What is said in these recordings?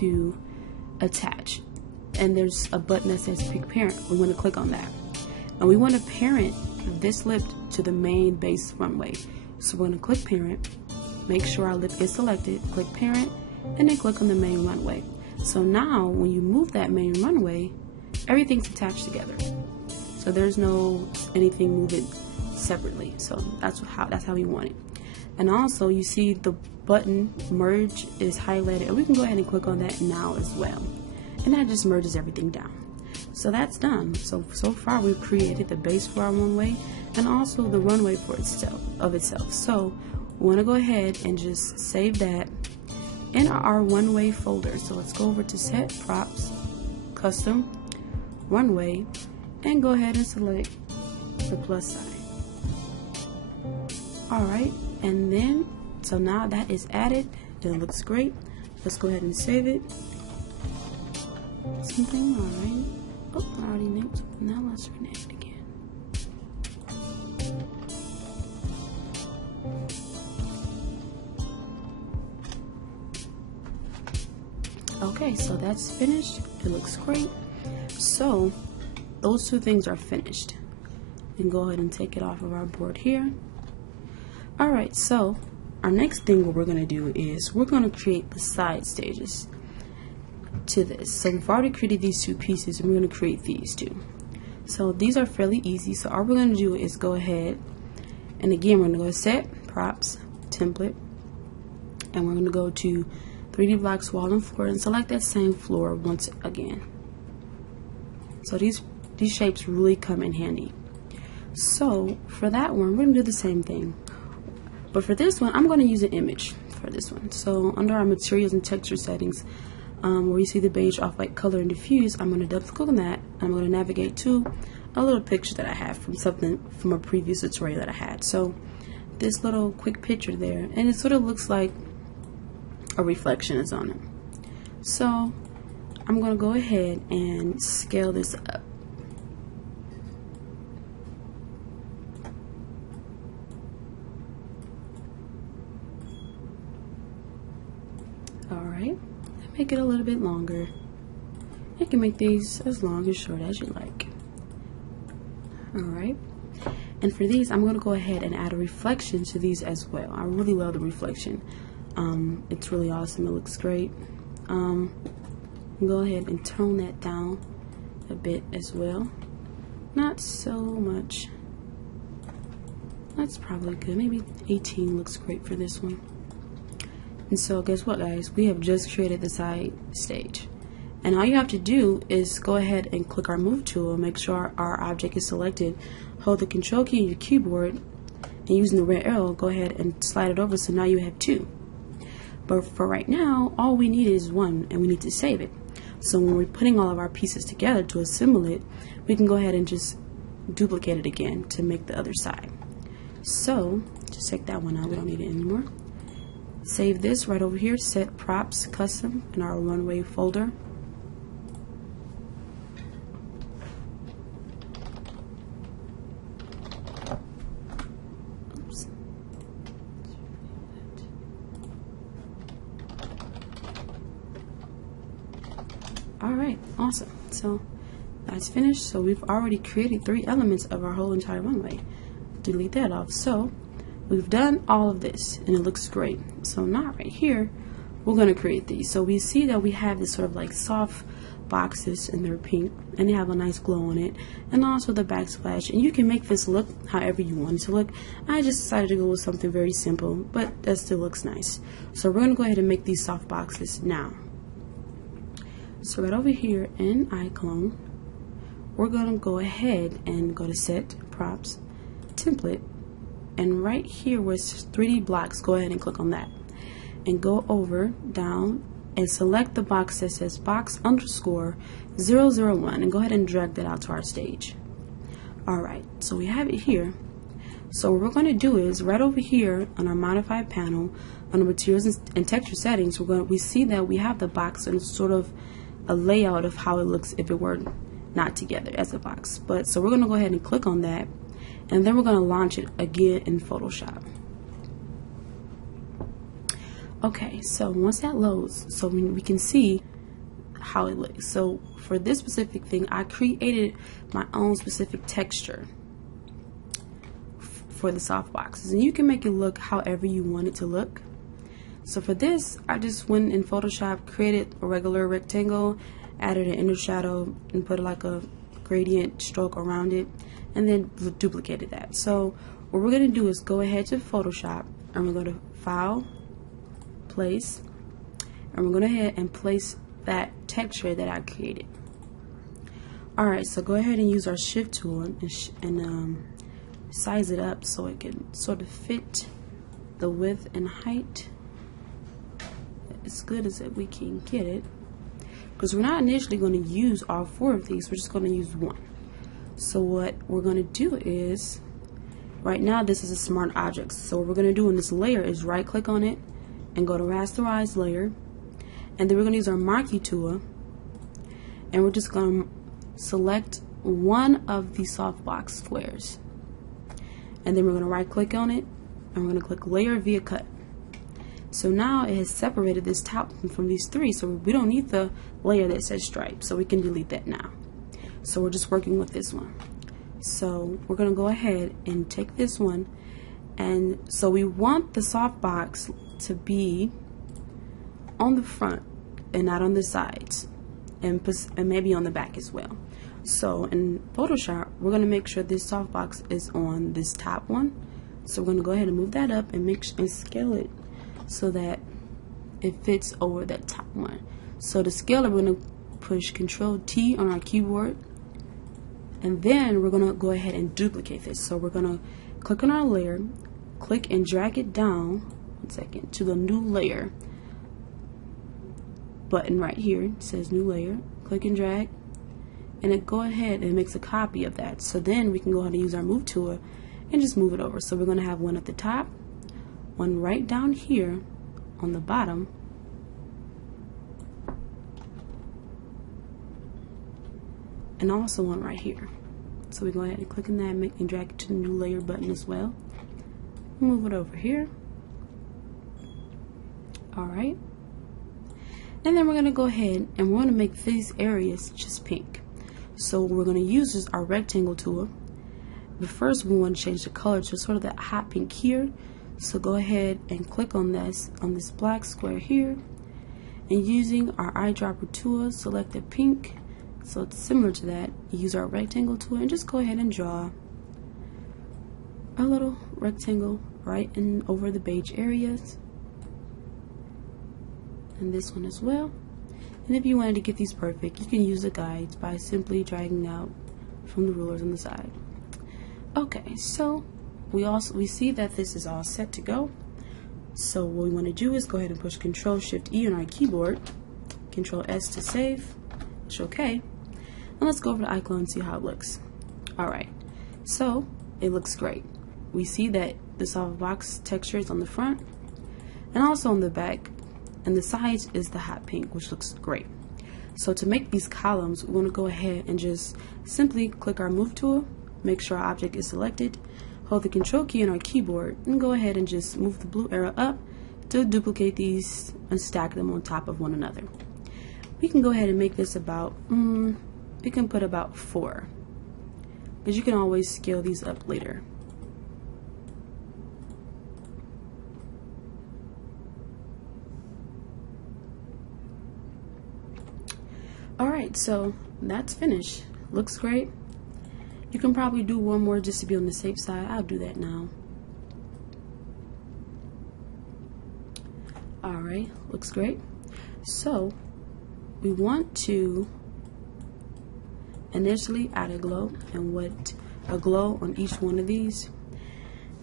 to attach, and there's a button that says pick parent. We want to click on that, and we want to parent this lip to the main base runway. So we're going to click parent, make sure our lip is selected, click parent, and then click on the main runway. So now when you move that main runway, everything's attached together, so there's no anything moving separately. So that's how we want it. And also you see the button merge is highlighted, and we can go ahead and click on that now as well, and that just merges everything down. So that's done. So far we've created the base for our runway and also the runway for itself. So we want to go ahead and just save that in our runway folder. So let's go over to set props, custom runway, and go ahead and select the plus sign. Alright, and then so now that is added, it looks great. Let's go ahead and save it. Something, alright. Oh, I already named something. Now let's rename it again. Okay, so that's finished. It looks great. So those two things are finished. We can go ahead and take it off of our board here. Alright, so our next thing what we're going to do is we're going to create the side stages to this. So we've already created these two pieces, and we're going to create these two. So these are fairly easy. So all we're going to do is go ahead, and again we're going to go to set props, template, and we're going to go to 3D blocks, wall and floor, and select that same floor once again. So these shapes really come in handy. So for that one, we're going to do the same thing. But for this one, I'm going to use an image for this one. So under our materials and texture settings, where you see the beige, off-white, color, and diffuse, I'm going to double click on that. I'm going to navigate to a little picture that I have from a previous tutorial that I had. So this little quick picture there, and it sort of looks like a reflection is on it. So I'm going to go ahead and scale this up. Alright, make it a little bit longer. You can make these as long or short as you like. Alright, and for these I'm going to go ahead and add a reflection to these as well. I really love the reflection. It's really awesome. It looks great. Go ahead and tone that down a bit as well. Not so much. That's probably good. Maybe 18 looks great for this one. And so guess what, guys? We have just created the side stage. And all you have to do is go ahead and click our move tool and make sure our object is selected. Hold the control key on your keyboard, and using the red arrow, go ahead and slide it over, so now you have two. But for right now, all we need is one, and we need to save it. So when we're putting all of our pieces together to assemble it, we can go ahead and just duplicate it again to make the other side. So just take that one out. We don't need it anymore. Save this right over here, set props, custom, in our runway folder. Oops. Alright, awesome. So that's finished. So we've already created 3 elements of our whole entire runway. Delete that off. So we've done all of this, and it looks great. So now right here, we're going to create these. So we see that we have this sort of like soft boxes, and they're pink, and they have a nice glow on it, and also the backsplash. And you can make this look however you want it to look. I just decided to go with something very simple, but that still looks nice. So we're going to go ahead and make these soft boxes now. So right over here in iClone, we're going to go ahead and go to set props, template, and right here where it's 3D blocks, go ahead and click on that, and go over down and select the box that says box underscore 001, and go ahead and drag that out to our stage. Alright, so we have it here. So what we're going to do is right over here on our modified panel, on the materials and texture settings, we see that we have the box, and it's sort of a layout of how it looks if it were not together as a box. But so we're going to go ahead and click on that, and then we're going to launch it again in Photoshop. Okay, so once that loads, so we can see how it looks. So for this specific thing, I created my own specific texture for the soft boxes, and you can make it look however you want it to look. So for this, I just went in Photoshop, created a regular rectangle, added an inner shadow, and put like a gradient stroke around it, and then duplicated that. So what we're going to do is go ahead to Photoshop, and we're going to File, Place, and we're going to go ahead and place that texture that I created. Alright, so go ahead and use our Shift tool and size it up so it can sort of fit the width and height as good as we can get it, because we're not initially going to use all 4 of these, we're just going to use 1. So what we're going to do is, right now this is a smart object, so what we're going to do in this layer is right click on it and go to rasterize layer, and then we're going to use our marquee tool, and we're just going to select one of the softbox squares, and then we're going to right click on it and we're going to click layer via cut. So now it has separated this top from these 3, so we don't need the layer that says stripe, so we can delete that now. So we're just working with this one. So we're going to go ahead and take this one, and so we want the softbox to be on the front and not on the sides, and maybe on the back as well. So in Photoshop, we're going to make sure this softbox is on this top one. So we're going to go ahead and move that up and scale it so that it fits over that top one. So to scale it, we're going to push Control T on our keyboard, and then we're going to go ahead and duplicate this. So we're going to click on our layer, click and drag it down, to the new layer button right here. It says new layer, click and drag, and it go ahead and makes a copy of that. So then we can go ahead and use our move tool and just move it over. So we're going to have one at the top, one right down here on the bottom, and also one right here. So we go ahead and click on that and drag it to the new layer button as well. Move it over here. Alright. And then we're going to go ahead and we're going to make these areas just pink. So what we're going to use is our rectangle tool. But first we want to change the color to sort of that hot pink here. So go ahead and click on this black square here, and using our eyedropper tool, select the pink. So it's similar to that. Use our rectangle tool and just go ahead and draw a little rectangle right in over the beige areas, and this one as well. And if you wanted to get these perfect, you can use the guides by simply dragging out from the rulers on the side. Okay, so we see that this is all set to go. So what we want to do is go ahead and push Control Shift E on our keyboard, Control S to save, push OK. Now let's go over to iClone and see how it looks. Alright, so it looks great. We see that the softbox texture is on the front and also on the back, and the sides is the hot pink, which looks great. So to make these columns, we want to go ahead and just simply click our move tool, make sure our object is selected, hold the Control key on our keyboard, and go ahead and just move the blue arrow up to duplicate these and stack them on top of one another. We can go ahead and make this about, we can put about 4, but you can always scale these up later. Alright, so that's finished. Looks great. You can probably do one more just to be on the safe side. I'll do that now. Alright, looks great. So we want to initially add a glow, and what a glow on each one of these.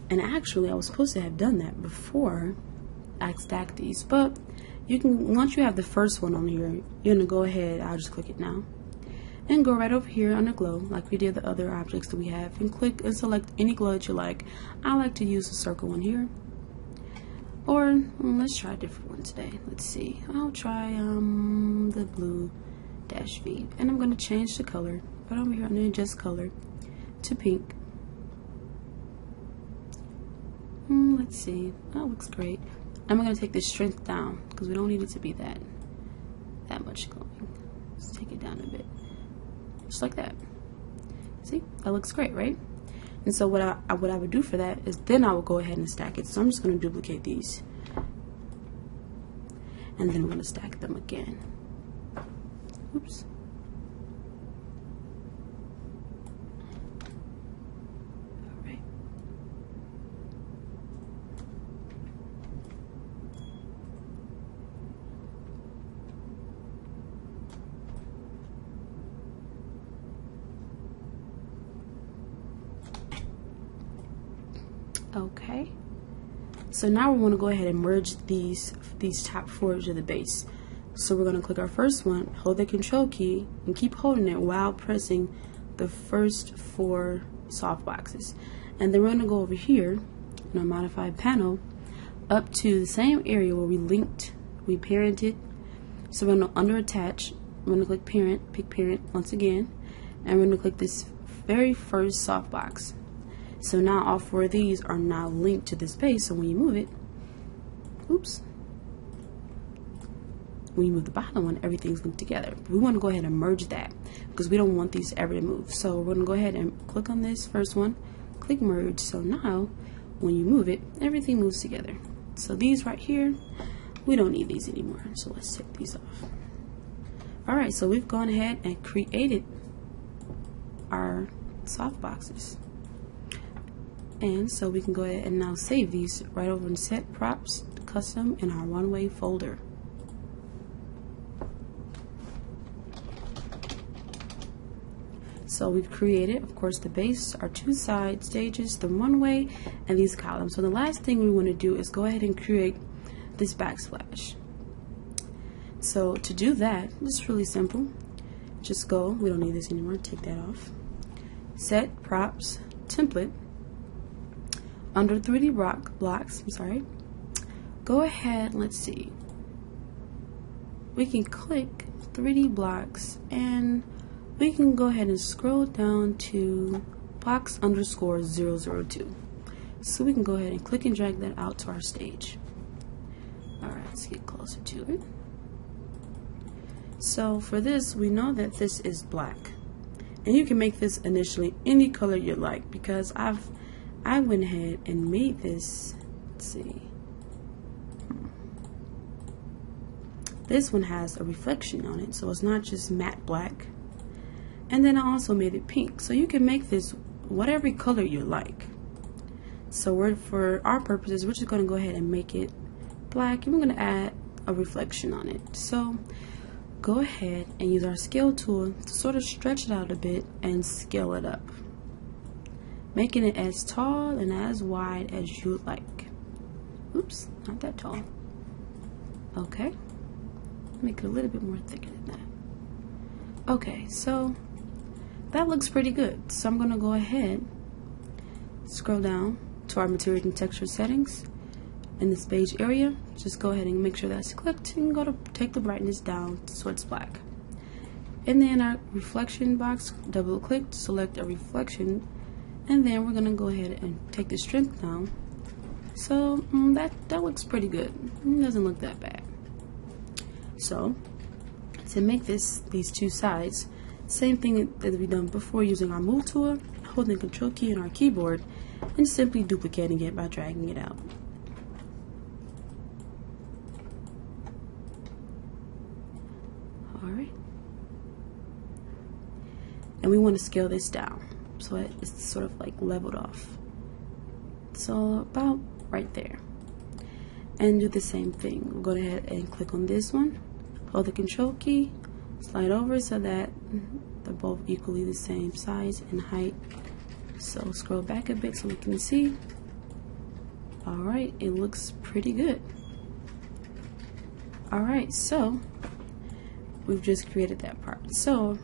And actually I was supposed to have done that before I stacked these, but you can, once you have the first one on here, you're gonna go ahead, I'll just click it now, and go right over here on the glow like we did the other objects that we have, and click and select any glow that you like. I like to use the circle one here, or let's try a different one today. Let's see, I'll try the blue -V, and I'm going to change the color right over here on the adjust color to pink. Let's see, that looks great. I'm going to take the strength down because we don't need it to be that much glowing. down a bit, just like that. See, that looks great, right? And so what I would do for that is then I will go ahead and stack it. So I'm just going to duplicate these, and then I'm going to stack them again. Oops. All right. Okay. So now we want to go ahead and merge these top four to the base. So we're going to click our first one, hold the control key, and keep holding it while pressing the first four soft boxes. And then we're going to go over here in our modified panel up to the same area where we parented. So we're going to under attach, we're going to click parent, pick parent once again, and we're going to click this very first soft box. So now all four of these are now linked to this base, so when you move it, oops, when you move the bottom one, everything's linked together. We want to go ahead and merge that because we don't want these ever to move. So we're going to go ahead and click on this first one, click merge. So now when you move it, everything moves together. So these right here, we don't need these anymore. So let's take these off. All right, so we've gone ahead and created our soft boxes. And so we can go ahead and now save these right over in set props, custom in our runway folder. So we've created, of course, the base, our two side stages, the runway, and these columns. So the last thing we want to do is go ahead and create this backsplash. So to do that, it's really simple. Just go, we don't need this anymore, take that off. Set props, template. Under 3D blocks, go ahead, let's see. We can click 3D blocks and we can go ahead and scroll down to box underscore 002. So we can go ahead and click and drag that out to our stage. All right, let's get closer to it. So for this, we know that this is black. And you can make this initially any color you like because I went ahead and made this, let's see. This one has a reflection on it, so it's not just matte black. And then I also made it pink, so you can make this whatever color you like. So for our purposes, we're just going to go ahead and make it black, and we're going to add a reflection on it. So go ahead and use our scale tool to sort of stretch it out a bit and scale it up, making it as tall and as wide as you like. Oops, not that tall. Okay, make it a little bit more thicker than that. Okay, so that looks pretty good. So I'm gonna go ahead, scroll down to our materials and texture settings. In this beige area, just go ahead and make sure that's clicked and go to take the brightness down so it's black. And then our reflection box, double click, select a reflection, and then we're gonna go ahead and take the strength down. So that looks pretty good. It doesn't look that bad. So to make these two sides, same thing that we've done before, using our move tool, holding the control key on our keyboard, and simply duplicating it by dragging it out. All right. And we want to scale this down so it's sort of like leveled off. So about right there. And do the same thing. We'll go ahead and click on this one, hold the control key, slide over so that they're both equally the same size and height. So scroll back a bit so we can see. All right, it looks pretty good. All right, so we've just created that part. So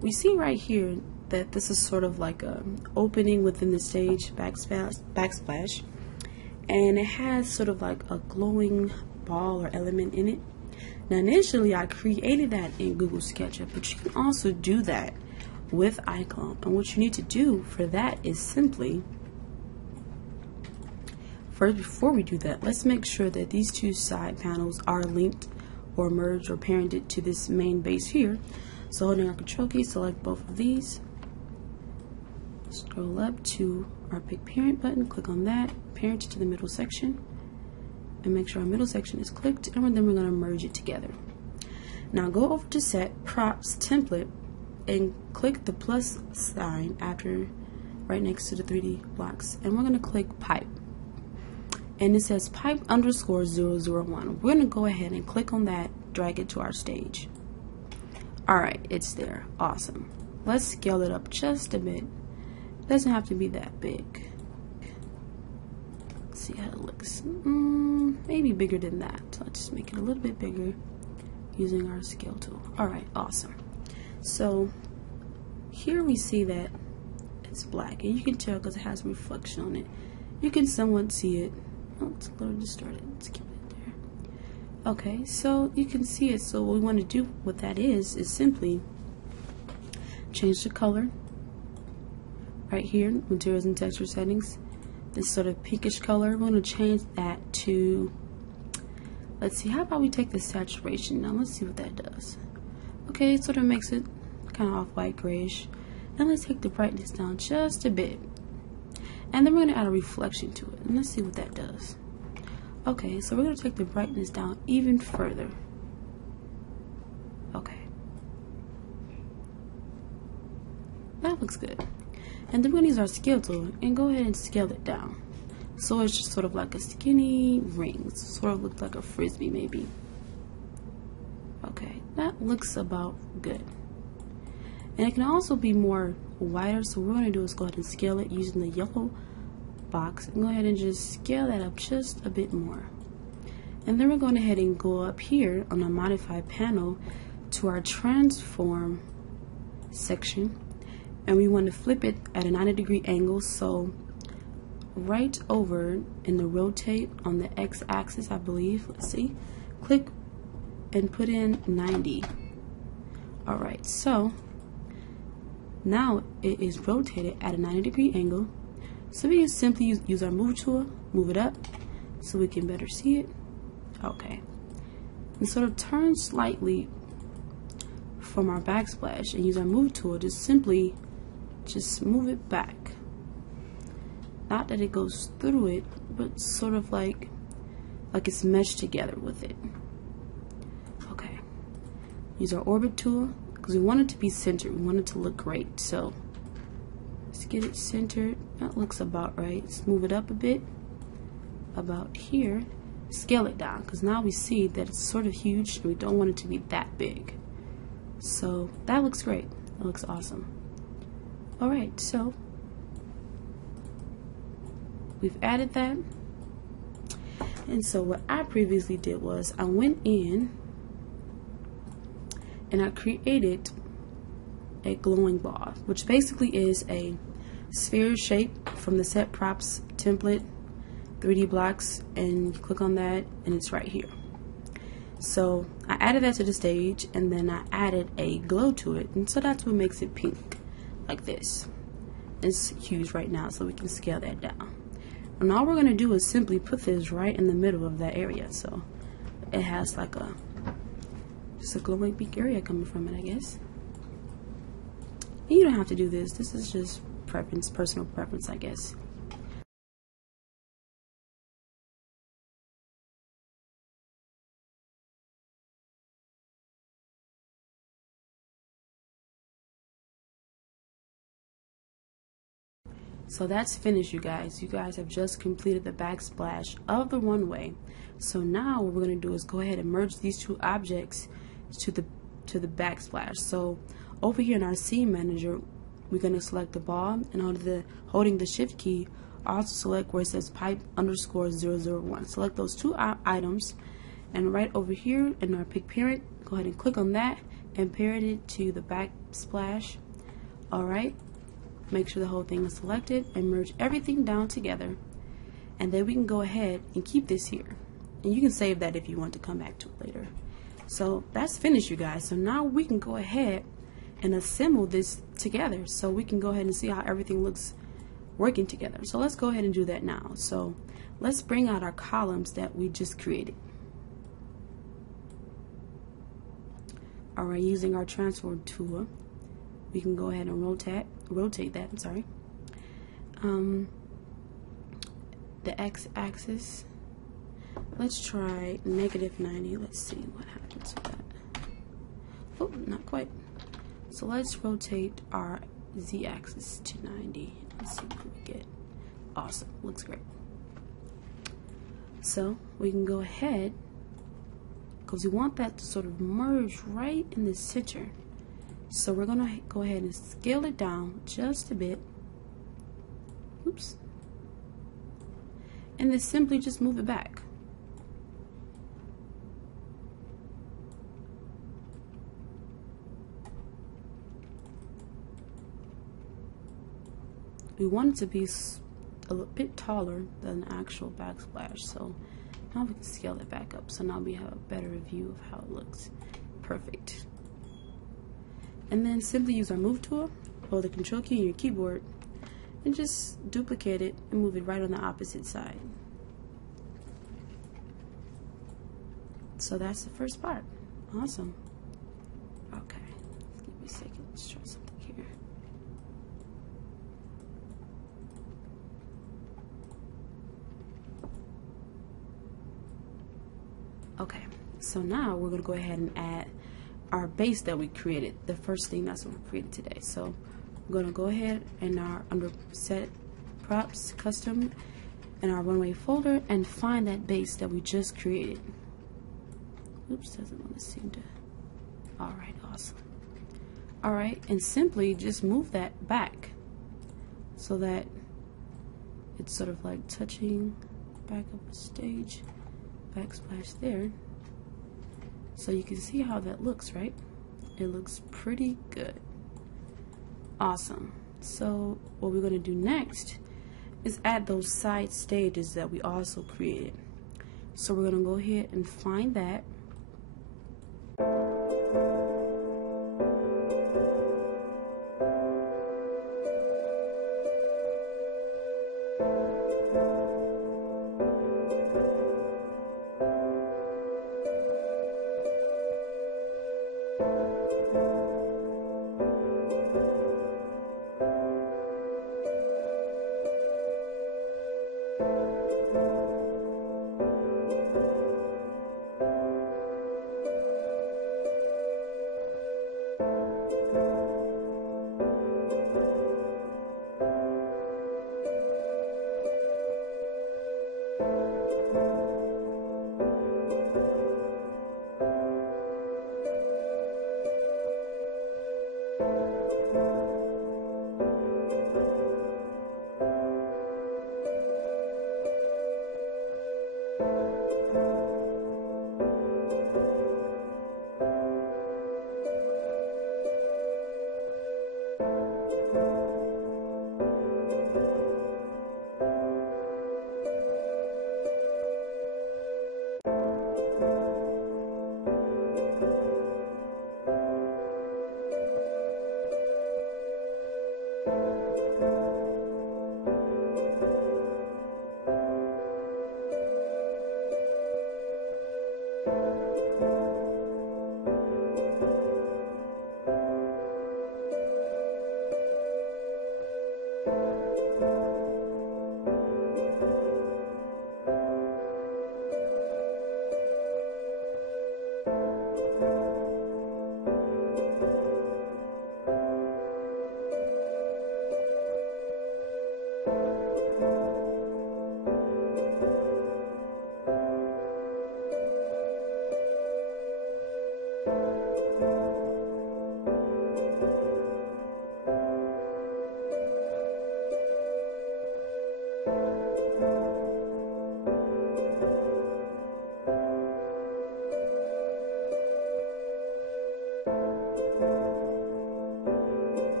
we see right here that this is sort of like a opening within the stage, backsplash, and it has sort of like a glowing ball or element in it. Now initially I created that in Google SketchUp, but you can also do that with iClone. And what you need to do for that is simply, first, before we do that, let's make sure that these two side panels are linked or merged or parented to this main base here. So holding our control key, select both of these. Scroll up to our pick parent button, click on that, parent it to the middle section, and make sure our middle section is clicked, and then we're going to merge it together. Now go over to set props template and click the plus sign after right next to the 3D blocks, and we're going to click pipe, and it says pipe underscore 001. We're going to go ahead and click on that, drag it to our stage. Alright, it's there. Awesome. Let's scale it up just a bit. Doesn't have to be that big. Let's see how it looks. Maybe bigger than that. Let's make it a little bit bigger using our scale tool. Alright, awesome. So here we see that it's black, and you can tell because it has reflection on it. You can somewhat see it. Oh, it's a little distorted. Let's keep it there. Okay, so you can see it. So what we want to do with that is simply change the color. Right here, materials and texture settings, this sort of pinkish color, we're going to change that to, let's see, how about we take the saturation now? Let's see what that does. Okay, it sort of makes it kind of off-white grayish. Now let's take the brightness down just a bit, and then we're going to add a reflection to it, and let's see what that does. Okay, so we're going to take the brightness down even further. Okay, that looks good. And then we're going to use our scale tool and go ahead and scale it down. So it's just sort of like a skinny ring. It sort of looks like a frisbee maybe. Okay, that looks about good. And it can also be more wider, so what we're going to do is go ahead and scale it using the yellow box. And go ahead and just scale that up just a bit more. And then we're going ahead and go up here on the modify panel to our transform section. And we want to flip it at a 90-degree angle, so right over in the rotate on the x-axis, I believe, let's see, click and put in 90. Alright, so now it is rotated at a 90-degree angle, so we can simply use our move tool, move it up so we can better see it. Okay, and sort of turn slightly from our backsplash and use our move tool to simply just move it back. Not that it goes through it, but sort of like it's meshed together with it. Okay. Use our orbit tool because we want it to be centered. We want it to look great. So let's get it centered. That looks about right. Let's move it up a bit. About here. Scale it down because now we see that it's sort of huge and we don't want it to be that big. So that looks great. That looks awesome. Alright, so we've added that, and so what I previously did was I went in and I created a glowing ball, which basically is a sphere shape from the set props template 3D blocks, and you click on that and it's right here. So I added that to the stage, and then I added a glow to it, and so that's what makes it pink. Like this. It's huge right now, so we can scale that down. And all we're going to do is simply put this right in the middle of that area, so it has like just a glowing pink area coming from it, I guess. And you don't have to do this. This is just preference, personal preference, I guess. So that's finished, you guys. You guys have just completed the backsplash of the runway. So now what we're going to do is go ahead and merge these two objects to the backsplash. So over here in our scene manager, we're going to select the ball, and holding the shift key, also select where it says pipe underscore 001. Select those two items, and right over here in our pick parent, go ahead and click on that and parent it to the backsplash. Alright. Make sure the whole thing is selected and merge everything down together, and then we can go ahead and keep this here, and you can save that if you want to come back to it later. So that's finished, you guys. So now we can go ahead and assemble this together, so we can go ahead and see how everything looks working together. So let's go ahead and do that now. So let's bring out our columns that we just created. Alright, using our transform tool, we can go ahead and rotate that, I'm sorry. The x-axis, let's try -90. Let's see what happens with that. Oh, not quite. So let's rotate our z-axis to 90 and see what we get. Awesome, looks great. So we can go ahead, because we want that to sort of merge right in the center. So we're gonna go ahead and scale it down just a bit. Oops. And then simply just move it back. We want it to be a bit taller than the actual backsplash, so now we can scale it back up. So now we have a better view of how it looks. Perfect. And then simply use our move tool or the control key on your keyboard and just duplicate it and move it right on the opposite side. So that's the first part. Awesome. Okay, give me a second. Let's try something here. Okay, so now we're going to go ahead and add our base that we created. The first thing that's what we created today. So we're going to go ahead and under set props custom in our runway folder and find that base that we just created. Oops, doesn't want to seem to. Alright, awesome. Alright, and simply just move that back so that it's sort of like touching back up the stage. Backsplash there. So you can see how that looks, right? It looks pretty good. Awesome. So what we're going to do next is add those side stages that we also created. So we're going to go ahead and find that.